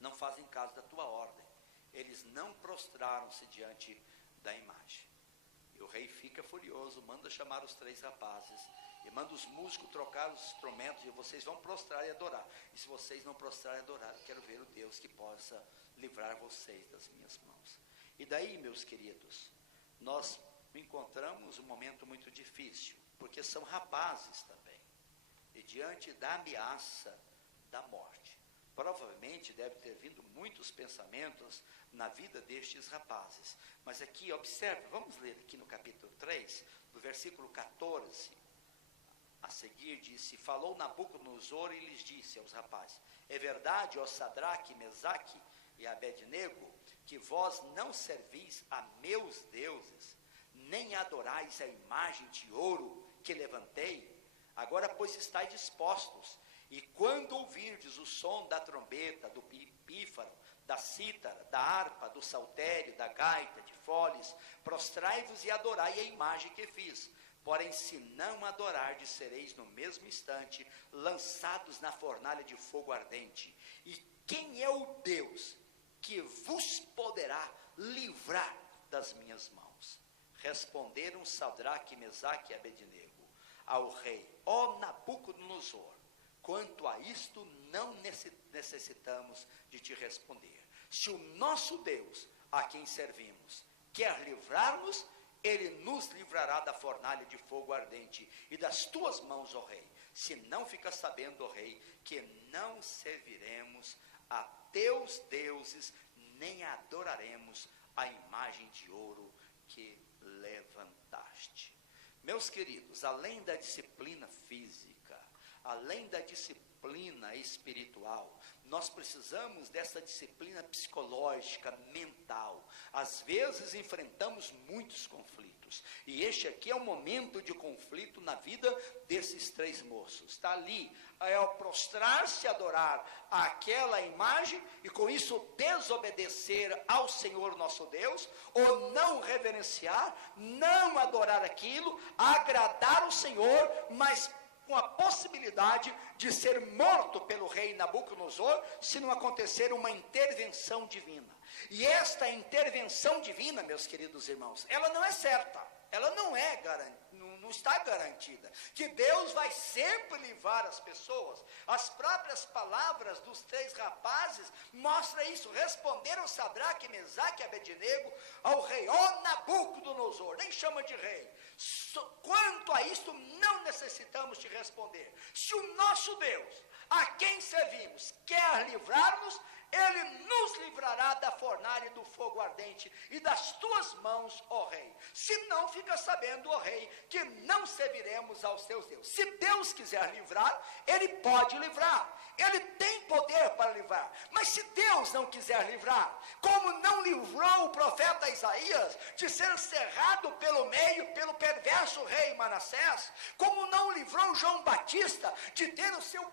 não fazem caso da tua ordem. Eles não prostraram-se diante da imagem. E o rei fica furioso, manda chamar os 3 rapazes e manda os músicos trocar os instrumentos, e vocês vão prostrar e adorar. E se vocês não prostrar e adorar, eu quero ver o Deus que possa livrar vocês das minhas mãos. E daí, meus queridos, nós encontramos um momento muito difícil, porque são rapazes também, e diante da ameaça da morte. Provavelmente deve ter vindo muitos pensamentos na vida destes rapazes. Mas aqui, observe, vamos ler aqui no capítulo 3, no versículo 14, a seguir disse: falou Nabucodonosor e lhes disse aos rapazes: é verdade, ó Sadraque, Mesaque e Abednego, que vós não servis a meus deuses, nem adorais a imagem de ouro que levantei? Agora, pois, estáis dispostos, e quando ouvirdes o som da trombeta, do pífaro, da cítara, da harpa, do saltério, da gaita, de foles, prostrai-vos e adorai a imagem que fiz. Porém, se não adorardes, sereis no mesmo instante lançados na fornalha de fogo ardente. E quem é o Deus que vos poderá livrar das minhas mãos? Responderam Sadraque, Mesaque e Abednego ao rei: ó Nabucodonosor, quanto a isto não necessitamos de te responder. Se o nosso Deus, a quem servimos, quer livrar-nos, ele nos livrará da fornalha de fogo ardente e das tuas mãos, ó rei. Se não fica sabendo, ó rei, que não serviremos a teus deuses, nem adoraremos a imagem de ouro que levantaste. Meus queridos, além da disciplina física, além da disciplina espiritual, nós precisamos dessa disciplina psicológica, mental. Às vezes enfrentamos muitos conflitos, e este aqui é um momento de conflito na vida desses 3 moços. Está ali, ao prostrar-se, adorar aquela imagem, e com isso desobedecer ao Senhor nosso Deus, ou não reverenciar, não adorar aquilo, agradar o Senhor, mas com a possibilidade de ser morto pelo rei Nabucodonosor, se não acontecer uma intervenção divina. E esta intervenção divina, meus queridos irmãos, ela não é certa, ela não é não está garantida, que Deus vai sempre livrar as pessoas. As próprias palavras dos 3 rapazes mostram isso. Responderam Sadraque, Mesaque e Abednego ao rei: ó Nabucodonosor, nem chama de rei, quanto a isto não necessitamos te responder. Se o nosso Deus, a quem servimos, quer livrar-nos, ele nos livrará da fornalha e do fogo ardente e das tuas mãos, ó rei. Se não, fica sabendo, ó rei, que não serviremos aos teus deuses. Se Deus quiser livrar, ele pode livrar. Ele tem poder para livrar. Mas se Deus não quiser livrar, como não livrou o profeta Isaías de ser cerrado pelo meio pelo perverso rei Manassés, como não livrou João Batista de ter o seu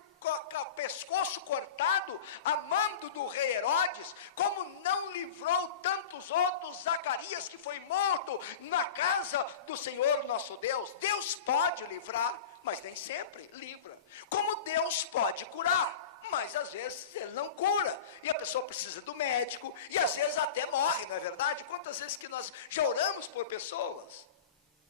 pescoço cortado a mando do rei Herodes, como não livrou tantos outros, Zacarias que foi morto na casa do Senhor nosso Deus. Deus pode livrar, mas nem sempre livra. Como Deus pode curar, mas às vezes ele não cura, e a pessoa precisa do médico, e às vezes até morre, não é verdade? Quantas vezes que nós já oramos por pessoas,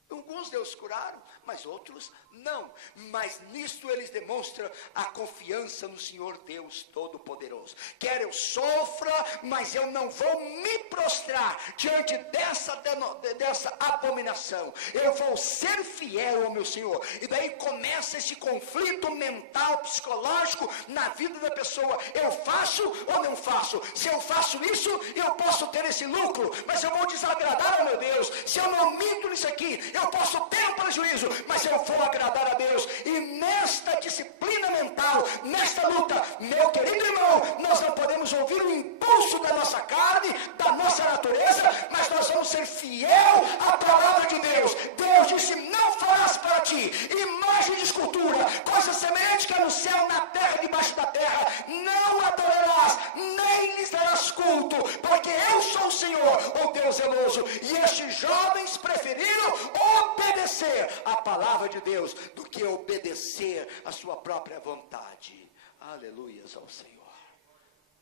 alguns Deus curaram, mas outros não. Mas nisto eles demonstram a confiança no Senhor Deus Todo-Poderoso. Quer eu sofra, mas eu não vou me prostrar diante dessa abominação. Eu vou ser fiel ao meu Senhor. E daí começa esse conflito mental, psicológico na vida da pessoa. Eu faço ou não faço? Se eu faço isso, eu posso ter esse lucro, mas eu vou desagradar ao meu Deus. Se eu não minto nisso aqui, eu posso ter um prejuízo, mas eu vou agradar a Deus. E nesta disciplina mental, nesta luta, meu querido irmão, nós não podemos ouvir o impulso da nossa carne, da nossa natureza, mas nós vamos ser fiel à palavra de Deus. Deus disse: não farás para ti imagem de escultura, coisa semelhante que é no céu, na terra, debaixo da terra. Não adorarás, nem lhes darás culto, porque eu sou o Senhor, o Deus zeloso. E estes jovens preferiram obedecer a palavra de Deus do que obedecer a sua própria vontade. Aleluias ao Senhor.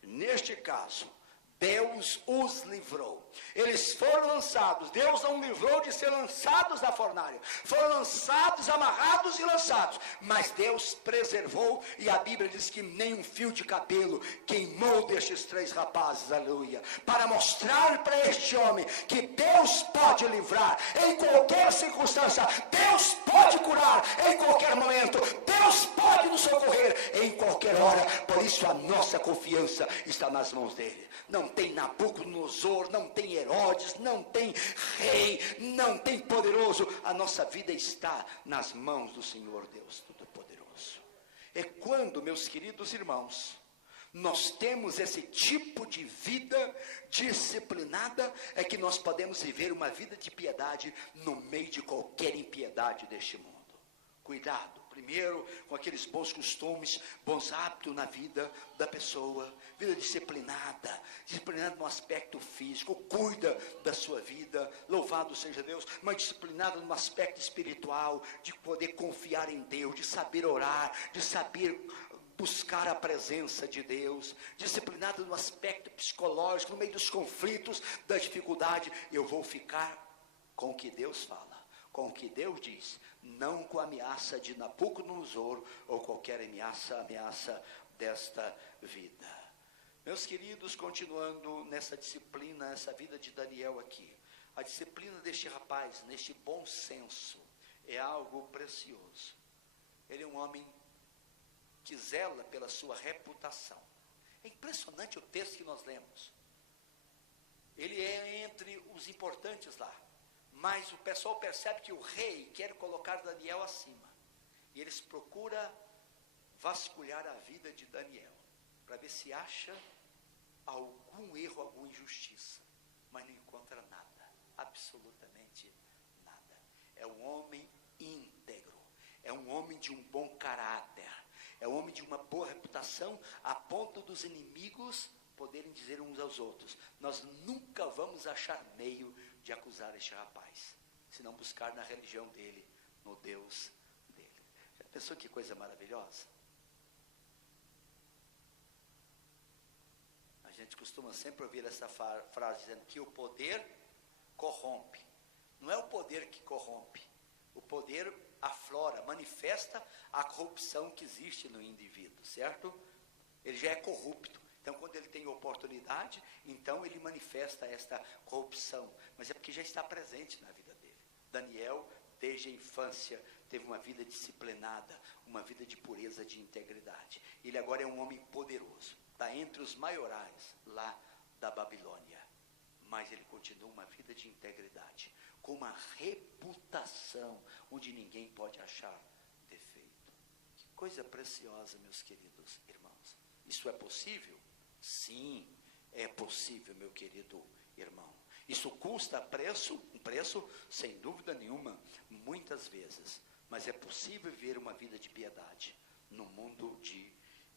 Neste caso, Deus os livrou. Eles foram lançados. Deus não livrou de ser lançados da fornalha. Foram lançados, amarrados e lançados. Mas Deus preservou, e a Bíblia diz que nem um fio de cabelo queimou destes 3 rapazes. Aleluia. Para mostrar para este homem que Deus pode livrar em qualquer circunstância. Deus pode curar em qualquer momento. Deus pode nos socorrer em qualquer hora. Por isso a nossa confiança está nas mãos dele. Não tem Nabucodonosor, não tem Herodes, não tem rei, não tem poderoso. A nossa vida está nas mãos do Senhor Deus Todo-Poderoso. É quando, meus queridos irmãos, nós temos esse tipo de vida disciplinada, é que nós podemos viver uma vida de piedade no meio de qualquer impiedade deste mundo. Cuidado, primeiro, com aqueles bons costumes, bons hábitos na vida da pessoa, vida disciplinada no aspecto físico, cuida da sua vida, louvado seja Deus, mas disciplinada no aspecto espiritual, de poder confiar em Deus, de saber orar, de saber buscar a presença de Deus, disciplinado no aspecto psicológico, no meio dos conflitos, da dificuldade. Eu vou ficar com o que Deus fala, com o que Deus diz, não com a ameaça de Nabucodonosor ou qualquer ameaça desta vida. Meus queridos, continuando nessa disciplina, essa vida de Daniel aqui, a disciplina deste rapaz, neste bom senso, é algo precioso. Ele é um homem que zela pela sua reputação. É impressionante o texto que nós lemos. Ele é entre os importantes lá, mas o pessoal percebe que o rei quer colocar Daniel acima, e eles procuram vasculhar a vida de Daniel, para ver se acha algum erro, alguma injustiça, mas não encontra nada, absolutamente nada. É um homem íntegro, é um homem de um bom caráter, é um homem de uma boa reputação, a ponto dos inimigos poderem dizer uns aos outros: nós nunca vamos achar meio de acusar este rapaz, se não buscar na religião dele, no Deus dele. Já pensou que coisa maravilhosa? A gente costuma sempre ouvir essa frase dizendo que o poder corrompe. Não é o poder que corrompe, o poder aflora, manifesta a corrupção que existe no indivíduo, certo? Ele já é corrupto. Então, quando ele tem oportunidade, então ele manifesta esta corrupção. Mas é porque já está presente na vida dele. Daniel, desde a infância, teve uma vida disciplinada, uma vida de pureza, de integridade. Ele agora é um homem poderoso. está entre os maiorais lá da Babilônia. Mas ele continua uma vida de integridade, com uma reputação onde ninguém pode achar defeito. Que coisa preciosa, meus queridos irmãos. Isso é possível? Sim, é possível, meu querido irmão. Isso custa um preço, sem dúvida nenhuma, muitas vezes. Mas é possível viver uma vida de piedade no mundo de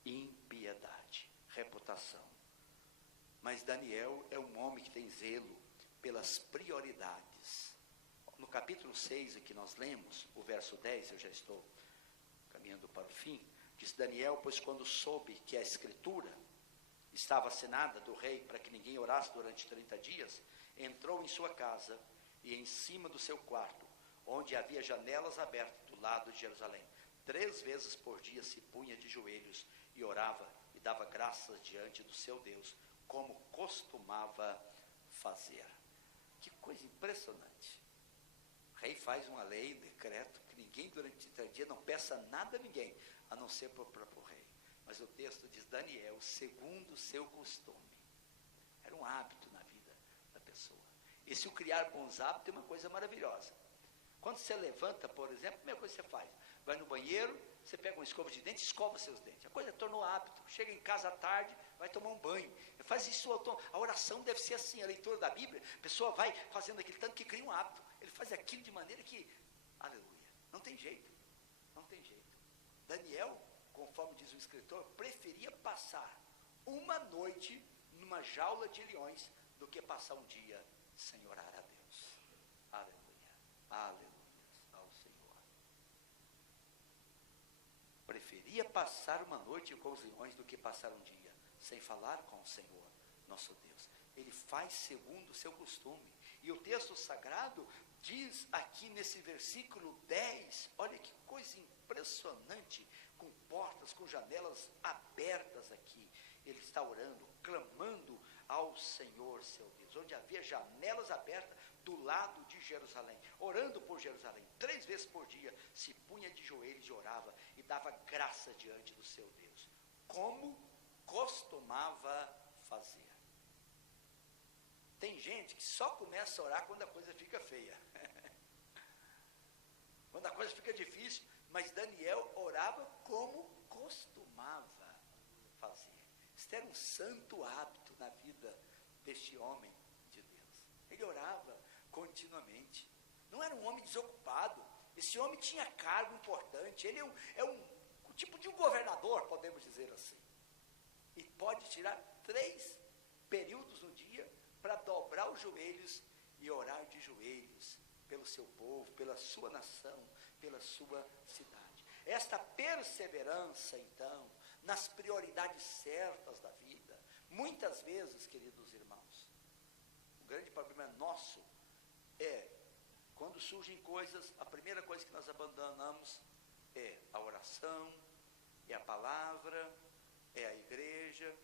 impiedade, reputação. Mas Daniel é um homem que tem zelo pelas prioridades. No capítulo 6, que nós lemos, o verso 10, eu já estou caminhando para o fim, diz Daniel: pois quando soube que a escritura estava assinada do rei para que ninguém orasse durante 30 dias, entrou em sua casa e em cima do seu quarto, onde havia janelas abertas do lado de Jerusalém, 3 vezes por dia se punha de joelhos e orava e dava graças diante do seu Deus, como costumava fazer. Que coisa impressionante. O rei faz uma lei, um decreto, que ninguém durante 30 dias não peça nada a ninguém, a não ser para o próprio rei. Mas o texto diz: Daniel, segundo o seu costume. Era um hábito na vida da pessoa. E se o criar bons hábitos é uma coisa maravilhosa. Quando você levanta, por exemplo, a primeira coisa que você faz: vai no banheiro, você pega uma escova de dente e escova seus dentes. A coisa tornou hábito. Chega em casa à tarde, vai tomar um banho. Faz isso, a oração deve ser assim, a leitura da Bíblia. A pessoa vai fazendo aquele tanto que cria um hábito. Ele faz aquilo de maneira que, aleluia, não tem jeito. Não tem jeito. Daniel, conforme diz o escritor, preferia passar uma noite numa jaula de leões do que passar um dia sem orar a Deus. Aleluia, aleluia ao Senhor. Preferia passar uma noite com os leões do que passar um dia sem falar com o Senhor, nosso Deus. Ele faz segundo o seu costume. E o texto sagrado diz aqui nesse versículo 10, olha que coisa impressionante, com portas, com janelas abertas aqui. Ele está orando, clamando ao Senhor, seu Deus, onde havia janelas abertas do lado de Jerusalém, orando por Jerusalém. 3 vezes por dia se punha de joelhos e orava e dava graça diante do seu Deus, como costumava fazer. Tem gente que só começa a orar quando a coisa fica feia. Quando a coisa fica difícil. Mas Daniel orava como costumava fazer. Isso era um santo hábito na vida deste homem de Deus. Ele orava continuamente. Não era um homem desocupado. Esse homem tinha cargo importante. Ele é um tipo de um governador, podemos dizer assim. E pode tirar 3 períodos no dia para dobrar os joelhos e orar de joelhos pelo seu povo, pela sua nação, pela sua cidade. Esta perseverança, então, nas prioridades certas da vida. Muitas vezes, queridos irmãos, o grande problema nosso é, quando surgem coisas, a primeira coisa que nós abandonamos é a oração, é a palavra, é a igreja.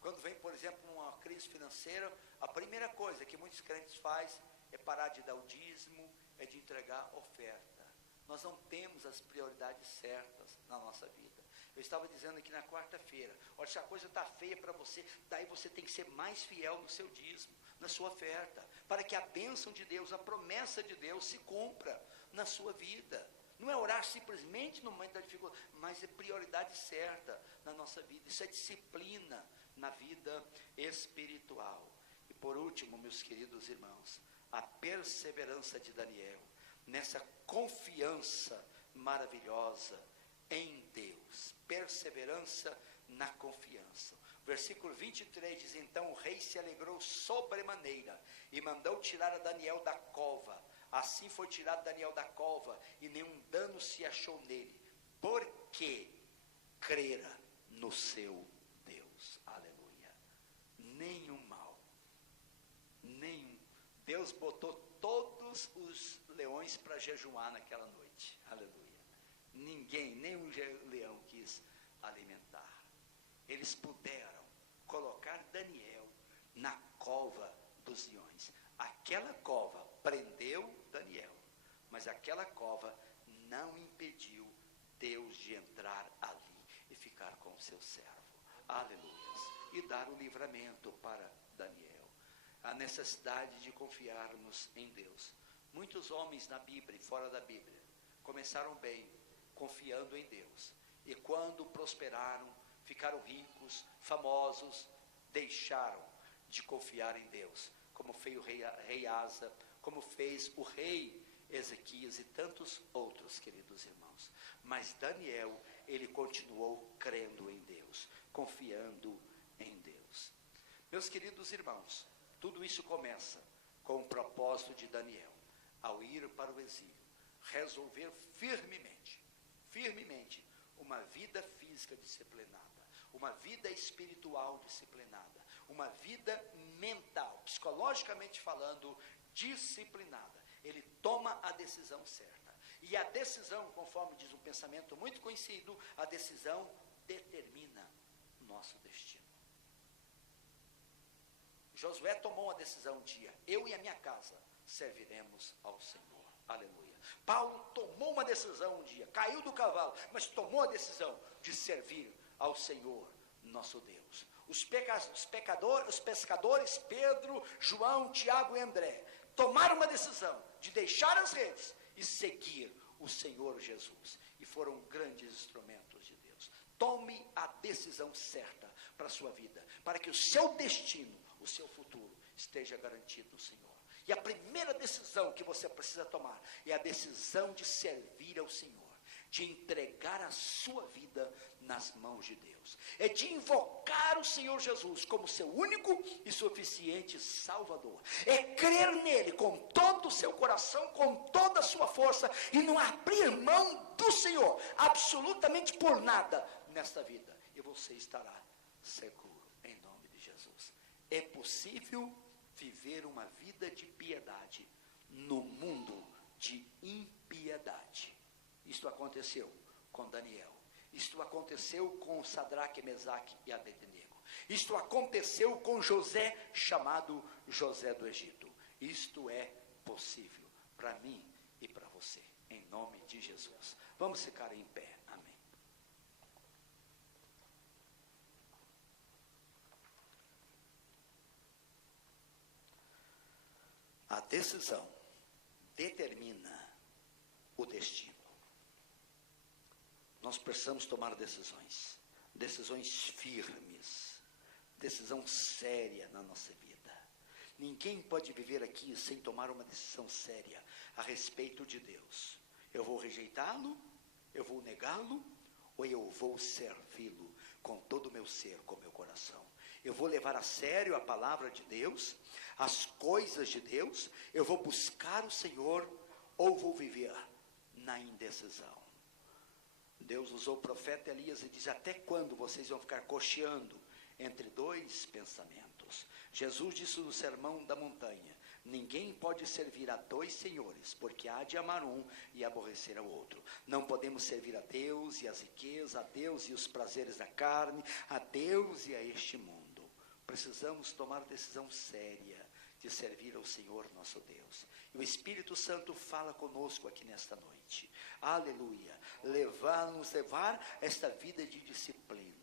Quando vem, por exemplo, uma crise financeira, a primeira coisa que muitos crentes fazem é parar de dar o dízimo, é de entregar oferta. Nós não temos as prioridades certas na nossa vida. Eu estava dizendo aqui na quarta-feira, olha, se a coisa está feia para você, daí você tem que ser mais fiel no seu dízimo, na sua oferta, para que a bênção de Deus, a promessa de Deus se cumpra na sua vida. Não é orar simplesmente no momento da dificuldade, mas é prioridade certa na nossa vida. Isso é disciplina na vida espiritual. E por último, meus queridos irmãos, a perseverança de Daniel, nessa confiança maravilhosa em Deus. Perseverança na confiança. Versículo 23 diz: então o rei se alegrou sobremaneira e mandou tirar a Daniel da cova. Assim foi tirado Daniel da cova e nenhum dano se achou nele, porque crera no seu Deus. Aleluia. Nenhum mal, nenhum. Deus botou todos os leões para jejuar naquela noite. Aleluia. Ninguém, nenhum leão quis alimentar. Eles puderam colocar Daniel na cova dos leões. Aquela cova prendeu Daniel, mas aquela cova não impediu Deus de entrar ali e ficar com o seu servo. Aleluia. e dar o livramento para Daniel. A necessidade de confiarmos em Deus. Muitos homens na Bíblia e fora da Bíblia começaram bem, confiando em Deus. E quando prosperaram, ficaram ricos, famosos, deixaram de confiar em Deus. Como fez o rei Asa, como fez o rei Ezequias e tantos outros, queridos irmãos. Mas Daniel, ele continuou crendo em Deus, confiando em Deus. Meus queridos irmãos, tudo isso começa com o propósito de Daniel, ao ir para o exílio, resolver firmemente, uma vida física disciplinada, uma vida espiritual disciplinada, uma vida mental, psicologicamente falando, disciplinada. Ele toma a decisão certa. E a decisão, conforme diz um pensamento muito conhecido, a decisão determina o nosso destino. Josué tomou uma decisão um dia: eu e a minha casa serviremos ao Senhor. Aleluia. Paulo tomou uma decisão um dia, caiu do cavalo, mas tomou a decisão de servir ao Senhor, nosso Deus. Os pescadores, Pedro, João, Tiago e André, tomaram uma decisão de deixar as redes e seguir o Senhor Jesus. E foram grandes instrumentos de Deus. Tome a decisão certa para a sua vida, para que o seu destino, o seu futuro, esteja garantido no Senhor. E a primeira decisão que você precisa tomar é a decisão de servir ao Senhor, de entregar a sua vida nas mãos de Deus, é de invocar o Senhor Jesus como seu único e suficiente Salvador, é crer nele com todo o seu coração, com toda a sua força, e não abrir mão do Senhor, absolutamente por nada nesta vida, e você estará seguro, em nome de Jesus. É possível viver uma vida de piedade no mundo de impiedade. Isto aconteceu com Daniel. Isto aconteceu com Sadraque, Mesaque e Abednego. Isto aconteceu com José, chamado José do Egito. Isto é possível para mim e para você, em nome de Jesus. Vamos ficar em pé. Amém. A decisão determina o destino. Nós precisamos tomar decisões firmes, decisão séria na nossa vida. Ninguém pode viver aqui sem tomar uma decisão séria a respeito de Deus. Eu vou rejeitá-lo, eu vou negá-lo, ou eu vou servi-lo com todo o meu ser, com o meu coração. Eu vou levar a sério a palavra de Deus, as coisas de Deus, eu vou buscar o Senhor, ou vou viver na indecisão. Deus usou o profeta Elias e diz: até quando vocês vão ficar cocheando entre dois pensamentos? Jesus disse no Sermão da Montanha: ninguém pode servir a dois senhores, porque há de amar um e aborrecer ao outro. Não podemos servir a Deus e as riquezas, a Deus e os prazeres da carne, a Deus e a este mundo. Precisamos tomar decisão séria de servir ao Senhor nosso Deus. E o Espírito Santo fala conosco aqui nesta noite. Aleluia. Nos levar esta vida de disciplina.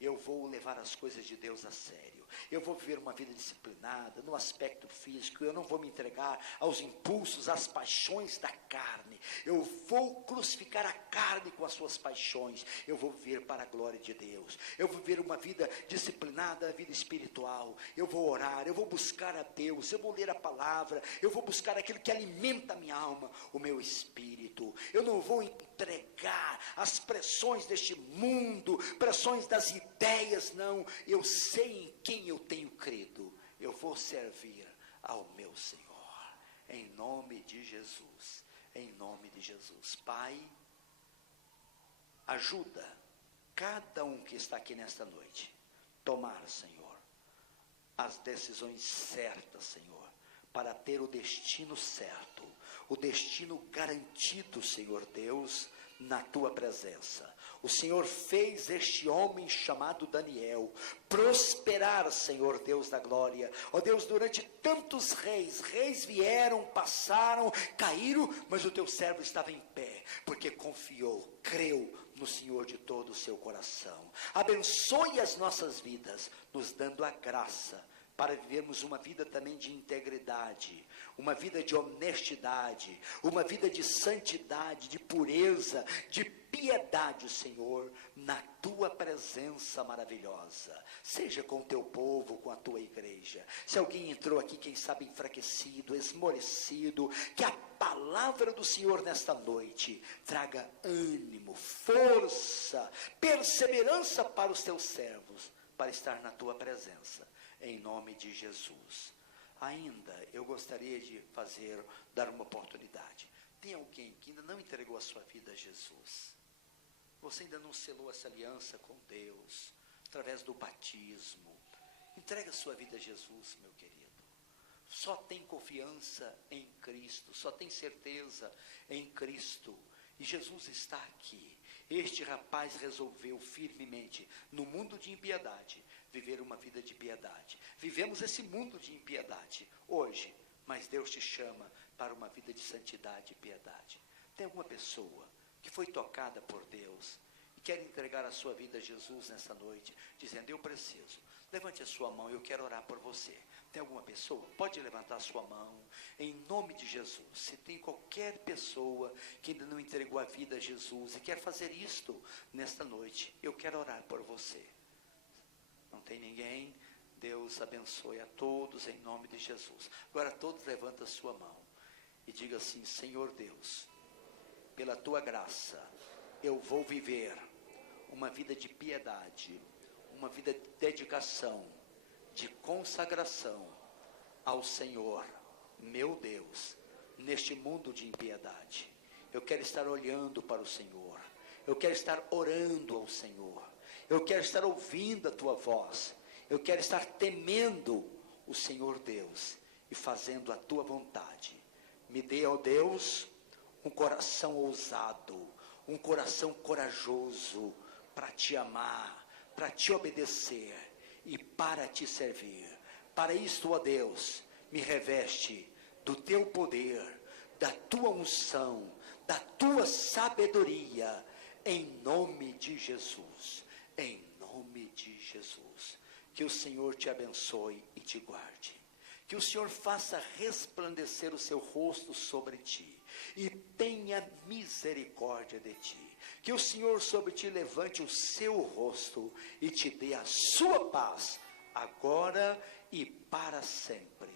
Eu vou levar as coisas de Deus a sério. Eu vou viver uma vida disciplinada no aspecto físico. Eu não vou me entregar aos impulsos, às paixões da carne. Eu vou crucificar a carne com as suas paixões. Eu vou viver para a glória de Deus. Eu vou viver uma vida disciplinada, a vida espiritual. Eu vou orar, eu vou buscar a Deus. Eu vou ler a palavra. Eu vou buscar aquilo que alimenta a minha alma, o meu espírito. Eu não vou entregar as pressões deste mundo, pressões das ideias, não. Eu sei em quem eu tenho crido. Eu vou servir ao meu Senhor, em nome de Jesus, em nome de Jesus. Pai, ajuda cada um que está aqui nesta noite, tomar, Senhor, as decisões certas, Senhor, para ter o destino certo, o destino garantido, Senhor Deus, na tua presença. O Senhor fez este homem chamado Daniel prosperar, Senhor Deus da glória. Ó Deus, durante tantos reis vieram, passaram, caíram, mas o teu servo estava em pé, porque confiou, creu no Senhor de todo o seu coração. Abençoe as nossas vidas, nos dando a graça para vivermos uma vida também de integridade, uma vida de honestidade, uma vida de santidade, de pureza, de piedade, Senhor, na tua presença maravilhosa. Seja com o teu povo, com a tua igreja. Se alguém entrou aqui, quem sabe enfraquecido, esmorecido, que a palavra do Senhor nesta noite traga ânimo, força, perseverança para os teus servos, para estar na tua presença, em nome de Jesus. Ainda eu gostaria de dar uma oportunidade. Tem alguém que ainda não entregou a sua vida a Jesus? Você ainda não selou essa aliança com Deus, através do batismo? Entrega a sua vida a Jesus, meu querido. Só tem confiança em Cristo, só tem certeza em Cristo. E Jesus está aqui. Este rapaz resolveu firmemente, no mundo de impiedade, viver uma vida de piedade. Vivemos esse mundo de impiedade hoje, mas Deus te chama para uma vida de santidade e piedade. Tem alguma pessoa que foi tocada por Deus e quer entregar a sua vida a Jesus nessa noite, dizendo: eu preciso? Levante a sua mão, eu quero orar por você. Tem alguma pessoa? Pode levantar a sua mão, em nome de Jesus. Se tem qualquer pessoa que ainda não entregou a vida a Jesus e quer fazer isto nesta noite, eu quero orar por você. Não tem ninguém? Deus abençoe a todos em nome de Jesus. Agora todos levantem a sua mão e diga assim: Senhor Deus, pela tua graça, eu vou viver uma vida de piedade, uma vida de dedicação, de consagração ao Senhor, meu Deus, neste mundo de impiedade. Eu quero estar olhando para o Senhor, eu quero estar orando ao Senhor, eu quero estar ouvindo a tua voz, eu quero estar temendo o Senhor Deus e fazendo a tua vontade. Me dê, ó Deus, um coração ousado, um coração corajoso para te amar, para te obedecer e para te servir. Para isto, ó Deus, me reveste do teu poder, da tua unção, da tua sabedoria, em nome de Jesus, em nome de Jesus. Que o Senhor te abençoe e te guarde. Que o Senhor faça resplandecer o seu rosto sobre ti e tenha misericórdia de ti. Que o Senhor sobre ti levante o seu rosto e te dê a sua paz, agora e para sempre.